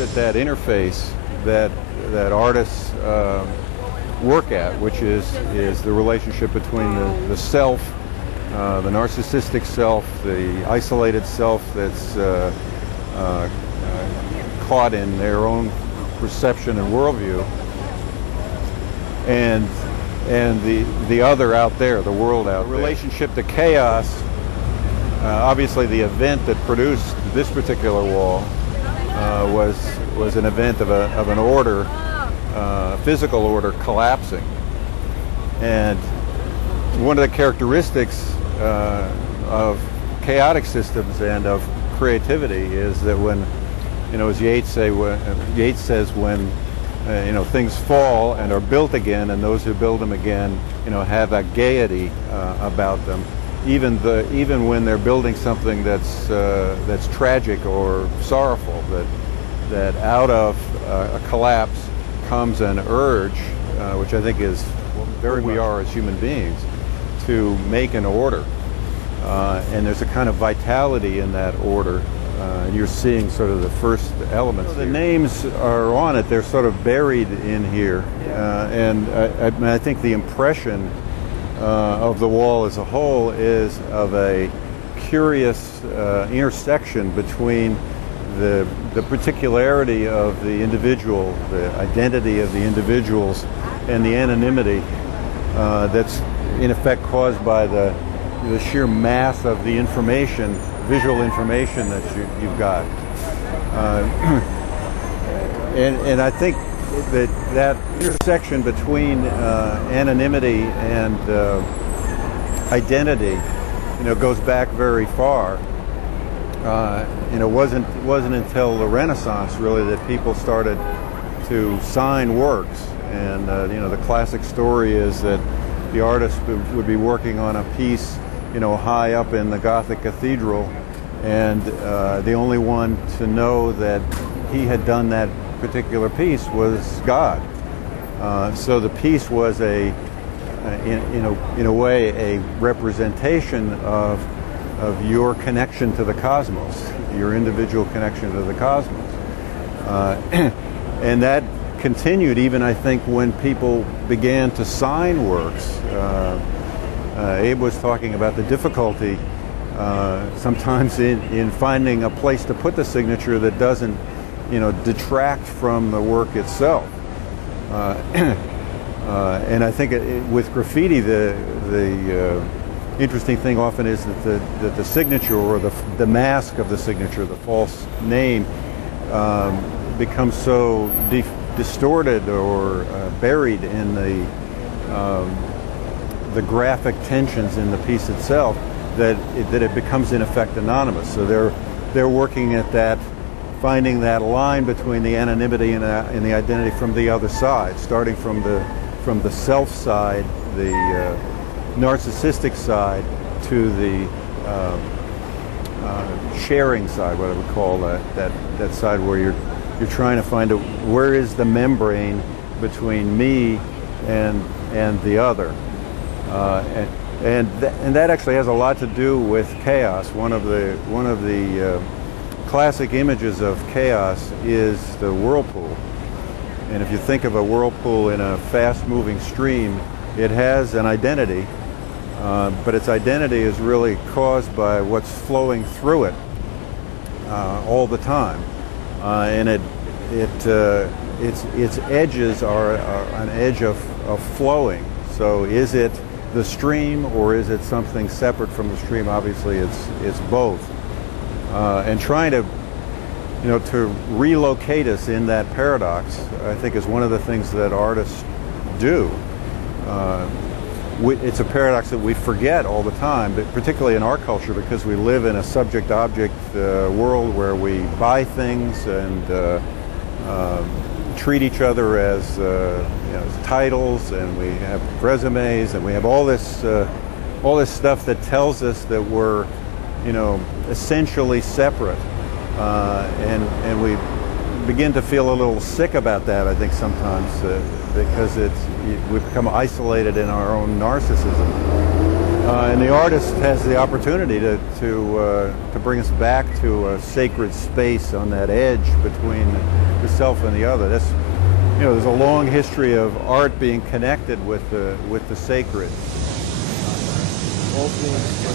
at that interface that artists work at, which is the relationship between the self, the narcissistic self, the isolated self that's caught in their own perception and worldview, and the other out there, the world out there. Relationship to chaos. Obviously, the event that produced this particular wall was an event of an order, physical order collapsing. And one of the characteristics of chaotic systems and of creativity is that when, as Yeats says, when things fall and are built again, and those who build them again, have a gaiety about them. Even when they're building something that's tragic or sorrowful, that out of a collapse comes an urge, which I think is very we are as human beings, to make an order, and there's a kind of vitality in that order, and you're seeing sort of the first elements. The names are on it; they're sort of buried in here, and I think the impression of the wall as a whole is of a curious intersection between the particularity of the individual, the identity of the individuals, and the anonymity that's in effect caused by the sheer mass of the information, visual information that you've got. And I think that intersection between anonymity and identity, goes back very far. It wasn't until the Renaissance really that people started to sign works, and the classic story is that the artist would be working on a piece, high up in the Gothic cathedral, and the only one to know that he had done that particular piece was God. So the piece was in a way a representation of your connection to the cosmos, your individual connection to the cosmos, and that continued even, I think, when people began to sign works. Abe was talking about the difficulty sometimes in finding a place to put the signature that doesn't detract from the work itself. And I think with graffiti, the interesting thing often is that the signature, or the mask of the signature, the false name, becomes so distorted or buried in the graphic tensions in the piece itself that it becomes in effect anonymous. So they're working at that, finding that line between the anonymity and the identity from the other side, starting from the self side, the narcissistic side, to the sharing side, what I would call that side where you're trying to find where is the membrane between me and the other, and that actually has a lot to do with chaos. One of the classic images of chaos is the whirlpool. And if you think of a whirlpool in a fast-moving stream, it has an identity, but its identity is really caused by what's flowing through it all the time, and its edges are an edge of flowing. So is it the stream, or is it something separate from the stream? Obviously, it's both. And trying to relocate us in that paradox, I think, is one of the things that artists do. It's a paradox that we forget all the time, but particularly in our culture, because we live in a subject-object world where we buy things and treat each other as titles, and we have resumes, and we have all this stuff that tells us that we're essentially separate, and we begin to feel a little sick about that, I think, sometimes, because we've become isolated in our own narcissism. And the artist has the opportunity to bring us back to a sacred space on that edge between the self and the other. That's, you know, there's a long history of art being connected with the sacred. All beings